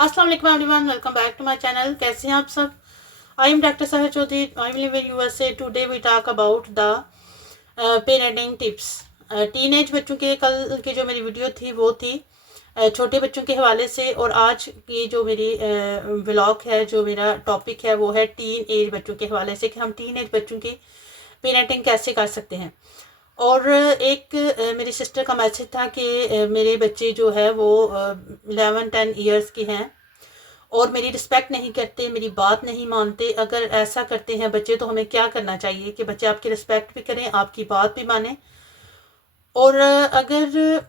अस्सलाम वालेकुम everyone, welcome back to my channel. कैसे हैं आप सब? I am doctor Sahir Chaudhary, I live in USA. Today we talk about the parenting tips. Teenage बच्चों के कल की जो मेरी वीडियो थी वो थी छोटे बच्चों के हवाले से, और आज की जो मेरी व्लॉग है, जो मेरा टॉपिक है वो है टीन एज बच्चों के हवाले से, कि हम टीन एज बच्चों की पेरेंटिंग कैसे कर सकते हैं। और एक मेरी सिस्टर का मैसेज था कि मेरे बच्चे जो है वो 11-10 ईयर्स के हैं और मेरी रिस्पेक्ट नहीं करते, मेरी बात नहीं मानते। अगर ऐसा करते हैं बच्चे तो हमें क्या करना चाहिए कि बच्चे आपकी रिस्पेक्ट भी करें, आपकी बात भी माने। और अगर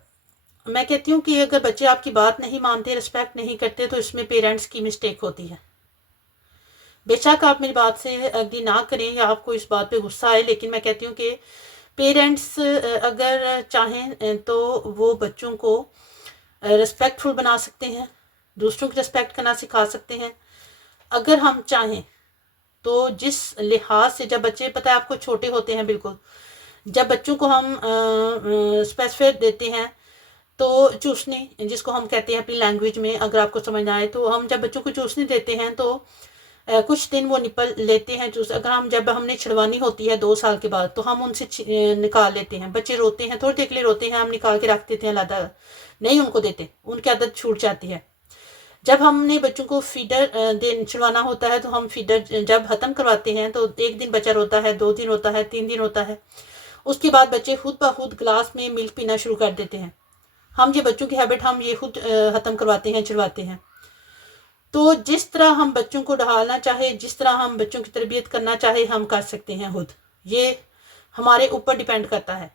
मैं कहती हूँ कि अगर बच्चे आपकी बात नहीं मानते, रिस्पेक्ट नहीं करते, तो इसमें पेरेंट्स की मिस्टेक होती है। बेशक आप मेरी बात से अग्री ना करें या आपको इस बात पे गुस्सा आए, लेकिन मैं कहती हूँ कि पेरेंट्स अगर चाहें तो वो बच्चों को रिस्पेक्टफुल बना सकते हैं, दूसरों की रिस्पेक्ट करना सिखा सकते हैं। अगर हम चाहें तो जिस लिहाज से, जब बच्चे, पता है आपको, छोटे होते हैं बिल्कुल, जब बच्चों को हम स्पेसिफाई देते हैं तो चूसनी, जिसको हम कहते हैं अपनी लैंग्वेज में, अगर आपको समझ आए, तो हम जब बच्चों को चूसनी देते हैं तो कुछ दिन वो निपल लेते हैं चूस। अगर हम, जब हमने छिड़वानी होती है 2 साल के बाद, तो हम उनसे निकाल लेते हैं। बच्चे रोते हैं, थोड़ी देर के लिए रोते हैं, हम निकाल के रख देते हैं, लादा नहीं उनको देते, उनकी आदत छूट जाती है। जब हमने बच्चों को फीडर छिड़वाना होता है, तो हम फीडर जब ख़त्म करवाते हैं तो 1 दिन बच्चा रोता है, 2 दिन रोता है, 3 दिन रोता है। उसके बाद बच्चे खुद ब खुद ग्लास में मिल्क पीना शुरू कर देते हैं। हम ये बच्चों की हैबिट हम ये खुद ख़त्म करवाते हैं, छिड़वाते हैं। तो जिस तरह हम बच्चों को ढालना चाहे, जिस तरह हम बच्चों की तरबियत करना चाहे, हम कर सकते हैं खुद। ये हमारे ऊपर डिपेंड करता है।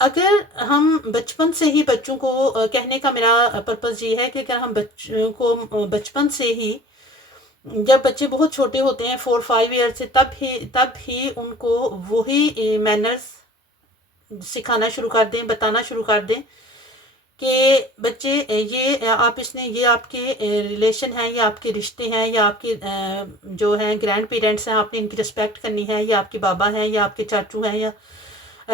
अगर हम बचपन से ही बच्चों को, कहने का मेरा पर्पज़ ये है कि अगर हम बच्चों को बचपन से ही, जब बच्चे बहुत छोटे होते हैं 4-5 ईयर से, तब ही उनको वही मैनर्स सिखाना शुरू कर दें, बताना शुरू कर दें कि बच्चे, ये आप, इसने, ये आपके रिलेशन हैं, ये आपके रिश्ते हैं, ये आपके जो हैं ग्रैंड पेरेंट्स हैं, आपने इनकी रिस्पेक्ट करनी है। ये आपके बाबा हैं, या आपके चाचू हैं, या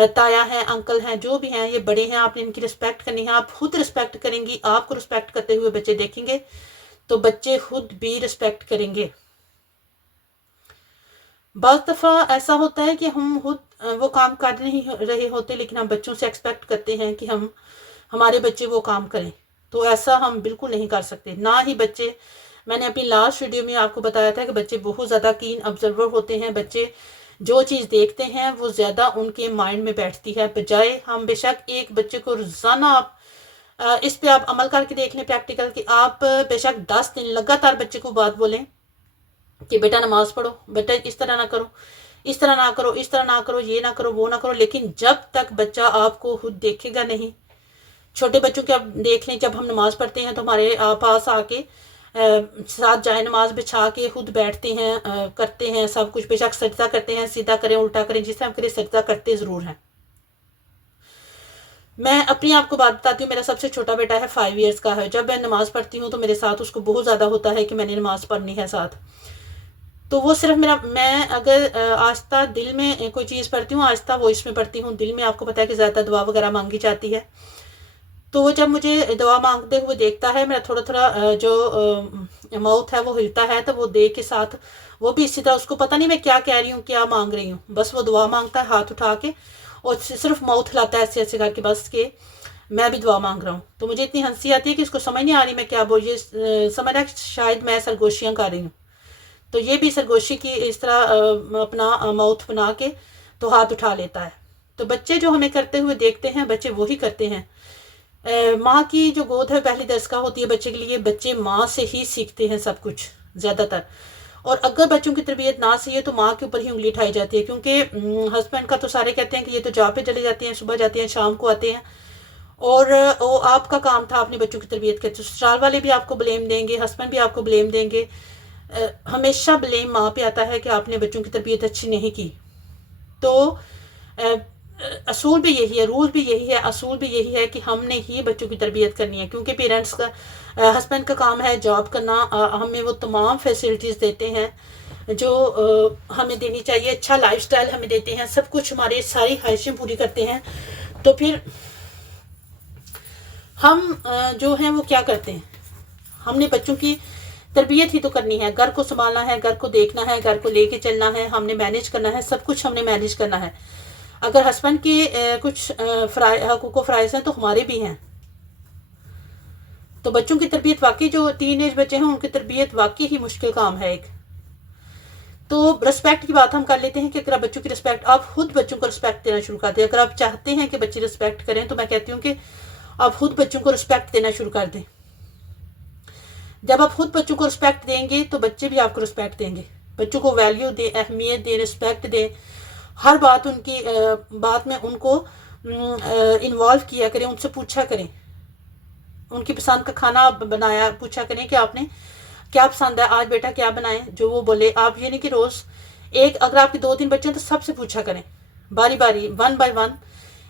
ताया हैं, अंकल हैं, जो भी हैं, ये बड़े हैं, आपने इनकी रिस्पेक्ट करनी है। आप खुद रिस्पेक्ट करेंगी, आपको रिस्पेक्ट करते हुए बच्चे देखेंगे तो बच्चे खुद भी रिस्पेक्ट करेंगे। बहुत दफ़ा ऐसा होता है कि हम खुद वो काम कर नहीं रहे होते, लेकिन हम बच्चों से एक्सपेक्ट करते हैं कि हमारे बच्चे वो काम करें। तो ऐसा हम बिल्कुल नहीं कर सकते। ना ही बच्चे, मैंने अपनी लास्ट वीडियो में आपको बताया था कि बच्चे बहुत ज़्यादा कीन ऑब्जर्वर होते हैं। बच्चे जो चीज़ देखते हैं वो ज़्यादा उनके माइंड में बैठती है, बजाय हम, बेशक एक बच्चे को रोज़ाना आप इस पे आप अमल करके देख लें प्रैक्टिकल, कि आप बेशक 10 दिन लगातार बच्चे को बात बोलें कि बेटा नमाज पढ़ो, बेटा इस तरह ना करो, इस तरह ना करो, इस तरह ना करो, ये ना करो, वो ना करो। लेकिन जब तक बच्चा आपको खुद देखेगा नहीं, छोटे बच्चों के आप देख लें, जब हम नमाज पढ़ते हैं तो हमारे पास आके साथ जाए नमाज बिछा के खुद बैठते हैं, करते हैं सब कुछ। बेशक सजदा करते हैं, सीधा करें उल्टा करें, जिस तरह करें, सजदा करते ज़रूर हैं। मैं अपनी आपको बात बताती हूँ। मेरा सबसे छोटा बेटा है, 5 ईयर्स का है। जब मैं नमाज़ पढ़ती हूँ तो मेरे साथ उसको बहुत ज़्यादा होता है कि मैंने नमाज़ पढ़नी है साथ। तो वो सिर्फ मेरा, मैं अगर आस्था दिल में कोई चीज़ पढ़ती हूँ, आस्था वॉइस में पढ़ती हूँ, दिल में आपको पता है कि ज़्यादा दुआ वगैरह मांगी जाती है। तो वो जब मुझे दुआ मांगते हुए देखता है, मेरा थोड़ा थोड़ा जो माउथ है वो हिलता है, तो वो दे के साथ वो भी इसी तरह, उसको पता नहीं मैं क्या कह रही हूँ, क्या मांग रही हूँ, बस वो दुआ मांगता है हाथ उठा के, और सिर्फ माउथ हिलाता है ऐसे ऐसे करके, बस के मैं भी दुआ मांग रहा हूँ। तो मुझे इतनी हंसी आती है कि इसको समझ नहीं आ रही मैं क्या बोल, ये समझ रहा है शायद मैं सरगोशियाँ कर रही हूँ। तो ये भी सरगोशी की इस तरह अपना माउथ बना के तो हाथ उठा लेता है। तो बच्चे जो हमें करते हुए देखते हैं, बच्चे वही करते हैं। माँ की जो गोद है पहली दरसगाह होती है बच्चे के लिए। बच्चे माँ से ही सीखते हैं सब कुछ ज़्यादातर। और अगर बच्चों की तरबियत ना सही है तो माँ के ऊपर ही उंगली उठाई जाती है, क्योंकि हस्बैंड का तो सारे कहते हैं कि ये तो जॉब पे चले जाते हैं, सुबह जाते हैं, शाम को आते हैं, और वो आपका काम था अपने बच्चों की तरबियत करते। ससुराल वाले भी आपको ब्लेम देंगे, हस्बैंड भी आपको ब्लेम देंगे। हमेशा ब्लेम माँ पे आता है कि आपने बच्चों की तरबियत अच्छी नहीं की। तो असूल भी यही है, रूल भी यही है, असूल भी यही है कि हमने ही बच्चों की तरबियत करनी है, क्योंकि पेरेंट्स का, हस्बैंड का काम है जॉब करना। हमें वो तमाम फैसिलिटीज़ देते हैं जो हमें देनी चाहिए, अच्छा लाइफस्टाइल हमें देते हैं, सब कुछ हमारे सारी ख्वाहिशें पूरी करते हैं। तो फिर हम जो हैं वो क्या करते हैं, हमने बच्चों की तरबियत ही तो करनी है, घर को संभालना है, घर को देखना है, घर को लेके चलना है, हमने मैनेज करना है, सब कुछ हमने मैनेज करना है। अगर हस्बैंड के कुछ हकूक़ फ़राइज़ हैं तो हमारे भी हैं। तो बच्चों की तरबियत वाकई, जो टीन एज बच्चे हैं उनकी तरबियत वाकई ही मुश्किल काम है एक। तो रिस्पेक्ट की बात हम कर लेते हैं कि अगर आप बच्चों की रिस्पेक्ट, आप खुद बच्चों को रिस्पेक्ट देना शुरू कर दें। अगर आप चाहते हैं कि बच्चे रिस्पेक्ट करें तो मैं कहती हूँ कि आप खुद बच्चों को रिस्पेक्ट देना शुरू कर दें। जब आप खुद बच्चों को रिस्पेक्ट देंगे तो बच्चे भी आपको रिस्पेक्ट देंगे। बच्चों को वैल्यू दें, अहमियत दें, रिस्पेक्ट दें, हर बात उनकी बात में उनको इन्वॉल्व किया करें, उनसे पूछा करें। उनकी पसंद का खाना बनाया, पूछा करें कि आपने क्या पसंद है, आज बेटा क्या बनाएं, जो वो बोले। आप ये नहीं कि रोज़ एक, अगर आपके 2-3 बच्चे हैं तो सबसे पूछा करें, बारी बारी, वन बाय वन।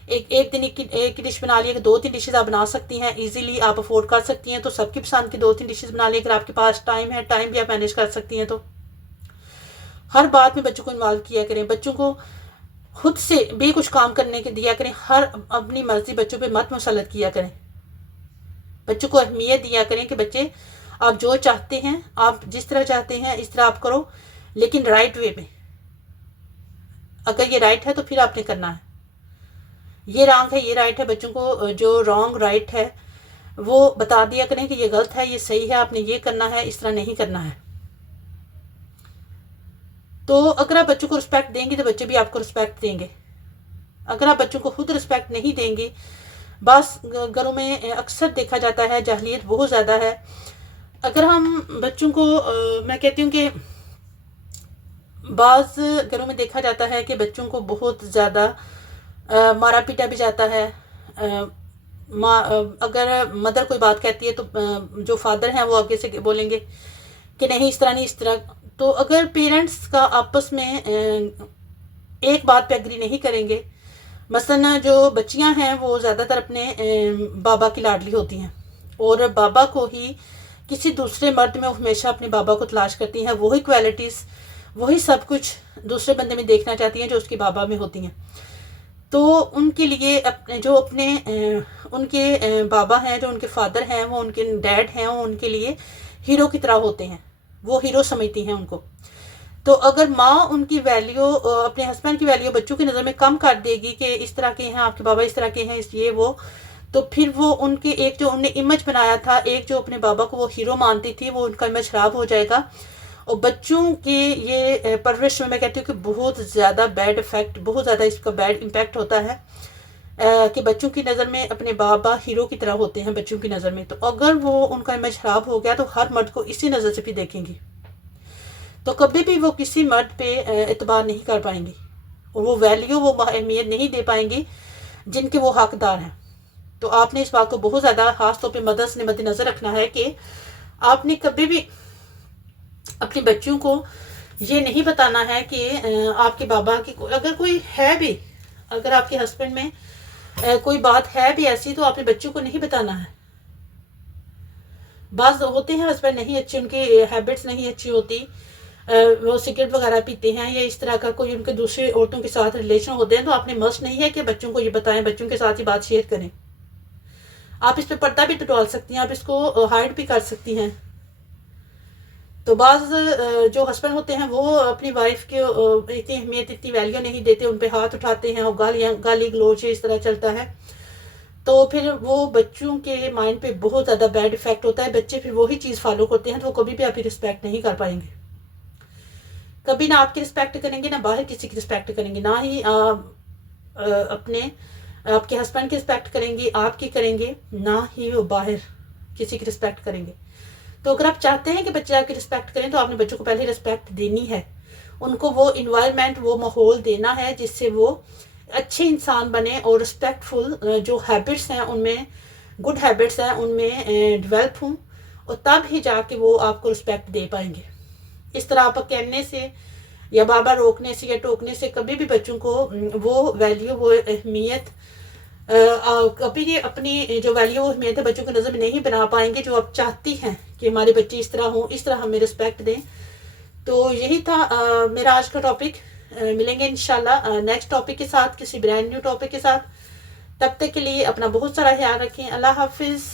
एक दिन एक डिश बना लिया कि 2-3 डिशेज आप बना सकती हैं, इजीली आप अफोर्ड कर सकती हैं, तो सबकी पसंद की 2-3 डिशेज बना लिया। अगर आपके पास टाइम है, टाइम भी आप मैनेज कर सकती हैं, तो हर बात में बच्चों को इन्वॉल्व किया करें। बच्चों को खुद से भी कुछ काम करने के दिया करें, हर अपनी मर्जी बच्चों पे मत मुसलत किया करें। बच्चों को अहमियत दिया करें कि बच्चे, आप जो चाहते हैं, आप जिस तरह चाहते हैं इस तरह आप करो, लेकिन राइट वे में। अगर ये राइट है तो फिर आपने करना है, ये रॉन्ग है, ये राइट है। बच्चों को जो रॉन्ग राइट है वो बता दिया करें कि ये गलत है, ये सही है, आपने ये करना है, इस तरह नहीं करना है। तो अगर आप बच्चों को रिस्पेक्ट देंगे तो बच्चे भी आपको रिस्पेक्ट देंगे। अगर आप बच्चों को खुद रिस्पेक्ट नहीं देंगे, बस घरों में अक्सर देखा जाता है जाहलियत बहुत ज़्यादा है। अगर हम बच्चों को मैं कहती हूँ कि बाज़ घरों में देखा जाता है कि बच्चों को बहुत ज़्यादा मारा पीटा भी जाता है। अगर मदर कोई बात कहती है तो जो फादर हैं वो आगे से बोलेंगे कि नहीं इस तरह नहीं, इस तरह। तो अगर पेरेंट्स का आपस में एक बात पे एग्री नहीं करेंगे, मसलन जो बच्चियां हैं वो ज़्यादातर अपने बाबा की लाडली होती हैं, और बाबा को ही किसी दूसरे मर्द में वो हमेशा अपने बाबा को तलाश करती हैं, वही क्वालिटीज़, वही सब कुछ दूसरे बंदे में देखना चाहती हैं जो उसके बाबा में होती हैं। तो उनके लिए अपने उनके बाबा हैं, जो उनके फादर हैं, वो उनके डैड हैं, वो उनके लिए हीरो की तरह होते हैं, वो हीरो समझती हैं उनको। तो अगर माँ उनकी वैल्यू, अपने हस्बैंड की वैल्यू बच्चों की नज़र में कम कर देगी कि इस तरह के हैं आपके बाबा, इस तरह के हैं, ये वो, तो फिर वो उनके एक जो उन्होंने इमेज बनाया था, एक जो अपने बाबा को वो हीरो मानती थी, वो उनका इमेज खराब हो जाएगा। और बच्चों की ये परवरिश में मैं कहती हूँ कि बहुत ज़्यादा बैड इफेक्ट, बहुत ज़्यादा इसका बैड इम्पैक्ट होता है कि बच्चों की नज़र में अपने बाबा हीरो की तरह होते हैं बच्चों की नज़र में। तो अगर वो उनका इमेज खराब हो गया तो हर मर्द को इसी नज़र से भी देखेंगी, तो कभी भी वो किसी मर्द पे एतबार नहीं कर पाएंगी, और वो वैल्यू, वो अहमियत नहीं दे पाएंगी जिनके वो हकदार हैं। तो आपने इस बात को बहुत ज़्यादा खास तौर पे मदर्स ने मद्देनज़र रखना है कि आपने कभी भी अपने बच्चों को ये नहीं बताना है कि आपके बाबा की, अगर कोई है भी, अगर आपके हस्बैंड में कोई बात है भी ऐसी, तो आपने बच्चों को नहीं बताना है। बाज़ होते हैं हस्बैंड नहीं अच्छे, उनकी हैबिट्स नहीं अच्छी होती, वो सिगरेट वगैरह पीते हैं या इस तरह का कोई उनके दूसरी औरतों के साथ रिलेशन होते हैं, तो आपने मस्ट नहीं है कि बच्चों को ये बताएं, बच्चों के साथ ही बात शेयर करें। आप इस पर पर्दा भी तो डाल सकती हैं, आप इसको हाइड भी कर सकती हैं। तो बाज़ जो हस्बैंड होते हैं वो अपनी वाइफ के इतनी अहमियत, इतनी वैल्यू नहीं देते, उन पे हाथ उठाते हैं और गाली गलोच इस तरह चलता है, तो फिर वो बच्चों के माइंड पे बहुत ज़्यादा बैड इफेक्ट होता है। बच्चे फिर वही चीज़ फॉलो करते हैं, तो वो कभी भी आपकी रिस्पेक्ट नहीं कर पाएंगे। कभी ना आपकी रिस्पेक्ट करेंगे, ना बाहर किसी की रिस्पेक्ट करेंगे, ना ही अपने आपके हस्बैंड की रिस्पेक्ट करेंगे, आपकी करेंगे, ना ही वो बाहर किसी की रिस्पेक्ट करेंगे। तो अगर आप चाहते हैं कि बच्चे आपकी रिस्पेक्ट करें, तो आपने बच्चों को पहले रिस्पेक्ट देनी है, उनको वो इन्वायरमेंट, वो माहौल देना है जिससे वो अच्छे इंसान बने और रिस्पेक्टफुल जो हैबिट्स हैं उनमें, गुड हैबिट्स हैं उनमें डेवलप हों, और तब ही जाके वो आपको रिस्पेक्ट दे पाएंगे। इस तरह आप कहने से या बार बार रोकने से या टोकने से कभी भी बच्चों को वो वैल्यू, वो अहमियत, कभी ये अपनी जो वैल्यू वो अहमियत है बच्चों की नज़र में नहीं बना पाएंगे, जो आप चाहती हैं कि हमारे बच्चे इस तरह हों, इस तरह हमें रिस्पेक्ट दें। तो यही था मेरा आज का टॉपिक। मिलेंगे इंशाल्लाह नेक्स्ट टॉपिक के साथ, किसी ब्रांड न्यू टॉपिक के साथ। तब तक के लिए अपना बहुत सारा ख्याल रखें। अल्लाह हाफिज़।